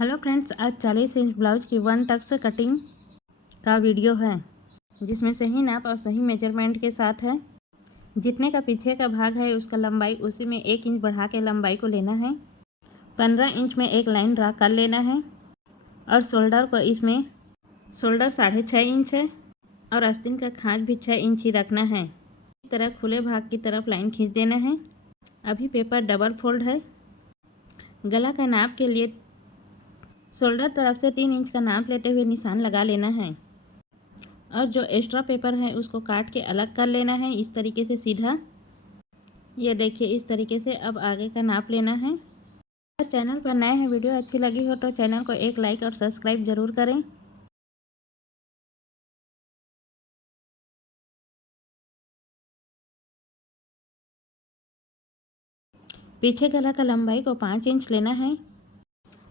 Hello friends, आज 40 inch blouse की 1 Tux cutting का वीडियो है, जिसमें सही नाप और सही मेजरमेंट के साथ है। जितने का पीछे का भाग है उसका लंबाई उसी में 1 इंच बढ़ा के लंबाई को लेना है। 15 इंच में एक लाइन ड्रा कर लेना है और शोल्डर को इसमें शोल्डर 6.5 इंच है और आस्तीन का खाँच भी 6 इंच ही रखना है। इस तरह खुले भाग की तरफ लाइन खींच देना है। अभी पेपर डबल फोल्ड है। गला का नाप के लिए शोल्डर तरफ से 3 इंच का नाप लेते हुए निशान लगा लेना है और जो एक्स्ट्रा पेपर है उसको काट के अलग कर लेना है। इस तरीके से सीधा, ये देखिए इस तरीके से। अब आगे का नाप लेना है। अगर चैनल पर नए हैं, वीडियो अच्छी लगी हो तो चैनल को एक लाइक और सब्सक्राइब ज़रूर करें। पीछे गला का लंबाई को 5 इंच लेना है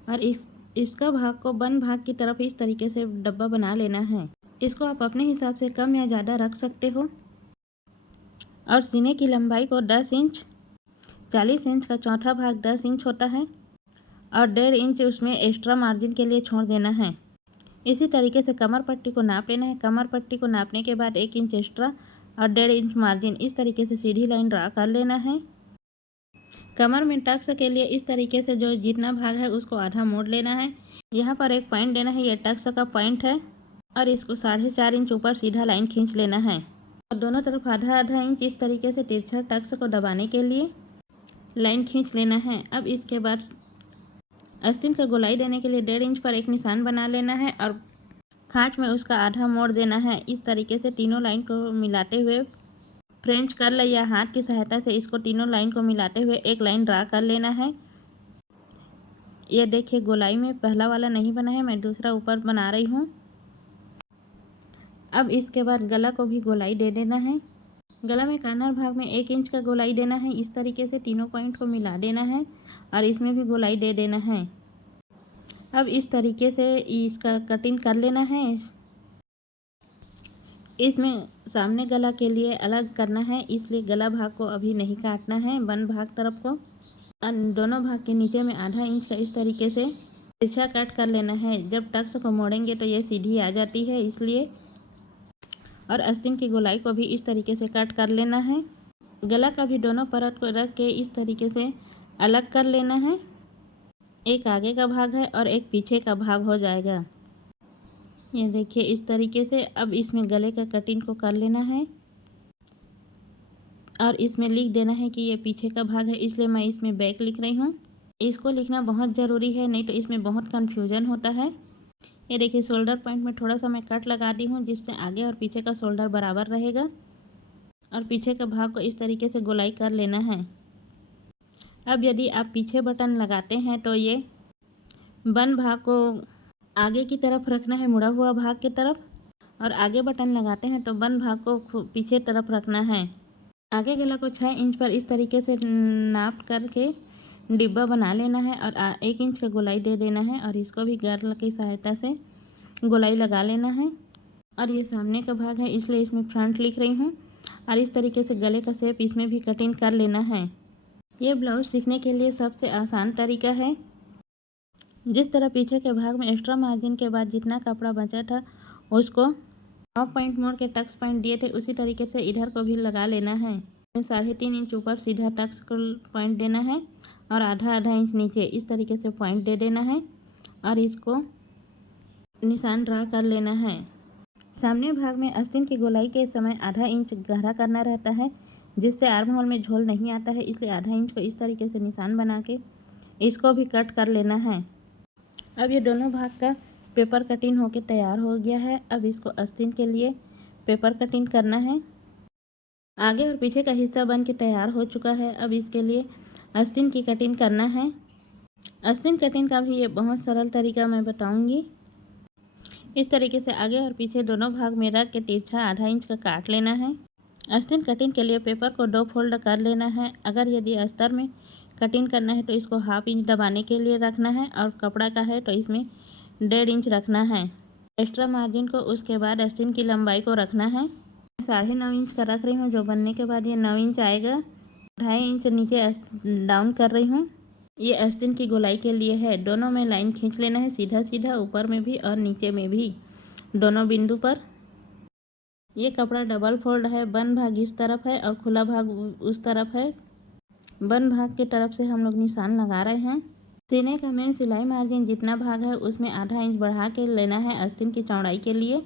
और इसका भाग को बन भाग की तरफ इस तरीके से डब्बा बना लेना है। इसको आप अपने हिसाब से कम या ज़्यादा रख सकते हो। और सीने की लंबाई को 10 इंच, 40 इंच का चौथा भाग 10 इंच होता है और 1.5 इंच उसमें एक्स्ट्रा मार्जिन के लिए छोड़ देना है। इसी तरीके से कमर पट्टी को नाप लेना है। कमर पट्टी को नापने के बाद 1 इंच एक्स्ट्रा और 1.5 इंच मार्जिन, इस तरीके से सीधी लाइन ड्रा कर लेना है। कमर में टक्स के लिए इस तरीके से जो जितना भाग है उसको आधा मोड़ लेना है। यहाँ पर एक पॉइंट देना है, ये टक्स का पॉइंट है और इसको 4.5 इंच ऊपर सीधा लाइन खींच लेना है और दोनों तरफ आधा आधा इंच इस तरीके से तिरछा टक्स को दबाने के लिए लाइन खींच लेना है। अब इसके बाद आस्तीन का गोलाई देने के लिए 1.5 इंच पर एक निशान बना लेना है और खाँच में उसका आधा मोड़ देना है। इस तरीके से तीनों लाइन को मिलाते हुए फ्रेंच कर्ल या हाथ की सहायता से इसको तीनों लाइन को मिलाते हुए एक लाइन ड्रा कर लेना है। ये देखिए गोलाई में पहला वाला नहीं बना है, मैं दूसरा ऊपर बना रही हूँ। अब इसके बाद गला को भी गोलाई दे देना है। गला में कार्नर भाग में 1 इंच का गोलाई देना है। इस तरीके से तीनों पॉइंट को मिला देना है और इसमें भी गोलाई दे देना है। अब इस तरीके से इसका कटिंग कर लेना है। इसमें सामने गला के लिए अलग करना है, इसलिए गला भाग को अभी नहीं काटना है। बन भाग तरफ को दोनों भाग के नीचे में आधा इंच का इस तरीके से तिरछा कट कर लेना है। जब टक्स को मोड़ेंगे तो ये सीधी आ जाती है, इसलिए। और आस्तीन की गोलाई को भी इस तरीके से कट कर लेना है। गला का भी दोनों परत को रख के इस तरीके से अलग कर लेना है। एक आगे का भाग है और एक पीछे का भाग हो जाएगा। ये देखिए इस तरीके से। अब इसमें गले का कटिंग को कर लेना है और इसमें लिख देना है कि ये पीछे का भाग है, इसलिए मैं इसमें बैक लिख रही हूँ। इसको लिखना बहुत ज़रूरी है, नहीं तो इसमें बहुत कन्फ्यूजन होता है। ये देखिए शोल्डर पॉइंट में थोड़ा सा मैं कट लगा दी हूँ, जिससे आगे और पीछे का शोल्डर बराबर रहेगा और पीछे का भाग को इस तरीके से गोलाई कर लेना है। अब यदि आप पीछे बटन लगाते हैं तो ये बन भाग को आगे की तरफ रखना है, मुड़ा हुआ भाग की तरफ, और आगे बटन लगाते हैं तो बन भाग को पीछे तरफ रखना है। आगे गला को 6 इंच पर इस तरीके से नाप करके डिब्बा बना लेना है और 1 इंच का गोलाई दे देना है और इसको भी गर्ल की सहायता से गोलाई लगा लेना है। और ये सामने का भाग है, इसलिए इसमें फ्रंट लिख रही हूँ और इस तरीके से गले का शेप इसमें भी कटिंग कर लेना है। ये ब्लाउज सीखने के लिए सबसे आसान तरीका है। जिस तरह पीछे के भाग में एक्स्ट्रा मार्जिन के बाद जितना कपड़ा बचा था उसको 9 पॉइंट मोड़ के टक्स पॉइंट दिए थे, उसी तरीके से इधर को भी लगा लेना है। 3.5 इंच ऊपर सीधा टक्स को पॉइंट देना है और आधा आधा इंच नीचे इस तरीके से पॉइंट दे देना है और इसको निशान ड्रा कर लेना है। सामने भाग में आस्तीन की गोलाई के समय आधा इंच गहरा करना रहता है, जिससे आर्म होल में झोल नहीं आता है, इसलिए आधा इंच को इस तरीके से निशान बना के इसको भी कट कर लेना है। अब ये दोनों भाग का पेपर कटिंग होके तैयार हो गया है। अब इसको आस्तीन के लिए पेपर कटिंग करना है। आगे और पीछे का हिस्सा बन के तैयार हो चुका है। अब इसके लिए आस्तीन की कटिंग करना है। आस्तीन कटिंग का भी ये बहुत सरल तरीका मैं बताऊंगी। इस तरीके से आगे और पीछे दोनों भाग में रख के तिरछा आधा इंच का काट लेना है। आस्तीन कटिंग के लिए पेपर को 2 फोल्ड कर लेना है। अगर यदि अस्तर में कटिंग करना है तो इसको 1/2 इंच दबाने के लिए रखना है और कपड़ा का है तो इसमें 1.5 इंच रखना है। एक्स्ट्रा मार्जिन को उसके बाद आस्तीन की लंबाई को रखना है। 9.5 इंच का रख रही हूँ, जो बनने के बाद ये 9 इंच आएगा। 2.5 इंच नीचे डाउन कर रही हूँ। ये आस्तीन की गोलाई के लिए है। दोनों में लाइन खींच लेना है, सीधा सीधा, ऊपर में भी और नीचे में भी, दोनों बिंदु पर। ये कपड़ा डबल फोल्ड है। बंद भाग इस तरफ है और खुला भाग उस तरफ है। बंद भाग की तरफ से हम लोग निशान लगा रहे हैं। सीने का मेन सिलाई मार्जिन जितना भाग है उसमें आधा इंच बढ़ा के लेना है आस्तीन की चौड़ाई के लिए।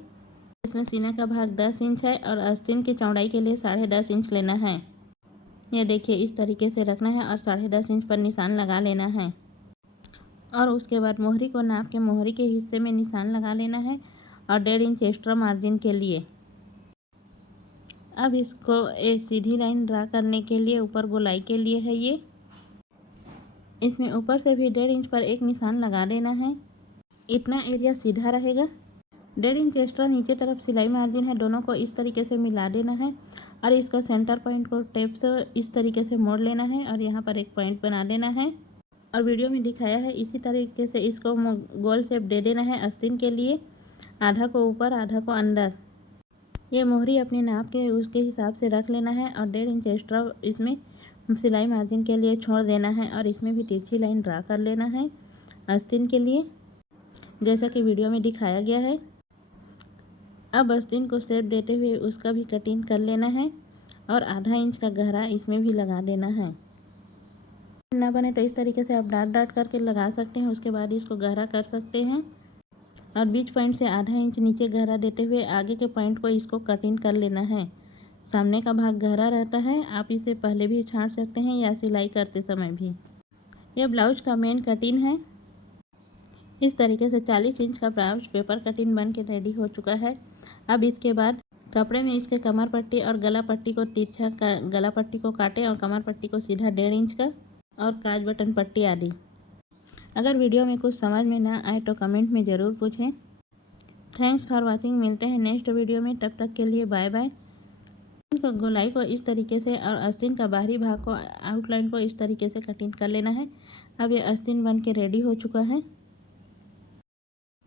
इसमें सीने का भाग 10 इंच है और आस्तीन की चौड़ाई के लिए 10.5 इंच लेना है। ये देखिए, इस तरीके से रखना है और 10.5 इंच पर निशान लगा लेना है। और उसके बाद मोहरी को नाप के मोहरी के हिस्से में निशान लगा लेना है और 1.5 इंच एक्स्ट्रा मार्जिन के लिए। अब इसको एक सीधी लाइन ड्रा करने के लिए ऊपर गोलाई के लिए है ये। इसमें ऊपर से भी 1.5 इंच पर एक निशान लगा देना है। इतना एरिया सीधा रहेगा। 1.5 इंच एक्स्ट्रा नीचे तरफ सिलाई मार्जिन है, दोनों को इस तरीके से मिला देना है और इसको सेंटर पॉइंट को टेप से इस तरीके से मोड़ लेना है और यहाँ पर एक पॉइंट बना देना है। और वीडियो में दिखाया है इसी तरीके से इसको गोल शेप दे देना है आस्तीन के लिए, आधा को ऊपर आधा को अंदर। ये मोहरी अपने नाप के उसके हिसाब से रख लेना है और 1.5 इंच एक्स्ट्रा इसमें सिलाई मार्जिन के लिए छोड़ देना है और इसमें भी तिरछी लाइन ड्रा कर लेना है आस्तीन के लिए, जैसा कि वीडियो में दिखाया गया है। अब आस्तीन को शेप देते हुए उसका भी कटिंग कर लेना है और आधा इंच का गहरा इसमें भी लगा देना है। ना बने तो इस तरीके से आप डाट डाट करके लगा सकते हैं। उसके बाद इसको गहरा कर सकते हैं और बीच पॉइंट से आधा इंच नीचे गहरा देते हुए आगे के पॉइंट को इसको कटिंग कर लेना है। सामने का भाग गहरा रहता है, आप इसे पहले भी छांट सकते हैं या सिलाई करते समय भी। यह ब्लाउज का मेन कटिंग है। इस तरीके से 40 इंच का ब्लाउज पेपर कटिंग बन के रेडी हो चुका है। अब इसके बाद कपड़े में इसके कमर पट्टी और गला पट्टी को तिरछा गला पट्टी को काटें और कमर पट्टी को सीधा 1.5 इंच का और काज बटन पट्टी आदि। अगर वीडियो में कुछ समझ में ना आए तो कमेंट में ज़रूर पूछें। Thanks for watching. मिलते हैं नेक्स्ट वीडियो में, तब तक के लिए बाय बाय। गोलाई को इस तरीके से और आस्तीन का बाहरी भाग को आउटलाइन को इस तरीके से कटिंग कर लेना है। अब ये आस्तीन बन के रेडी हो चुका है।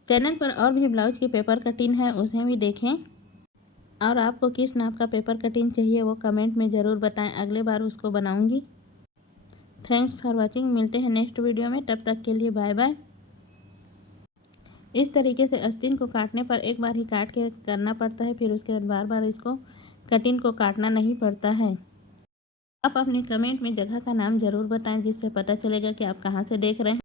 चैनल पर और भी ब्लाउज की पेपर कटिंग है, उसे भी देखें। और आपको किस नाप का पेपर कटिंग चाहिए वो कमेंट में ज़रूर बताएं, अगले बार उसको बनाऊंगी। Thanks for watching. मिलते हैं नेक्स्ट वीडियो में, तब तक के लिए बाय बाय। इस तरीके से आस्तीन को काटने पर एक बार ही काट के करना पड़ता है, फिर उसके बाद बार बार इसको कटिंग को काटना नहीं पड़ता है। आप अपने कमेंट में जगह का नाम ज़रूर बताएं, जिससे पता चलेगा कि आप कहाँ से देख रहे हैं।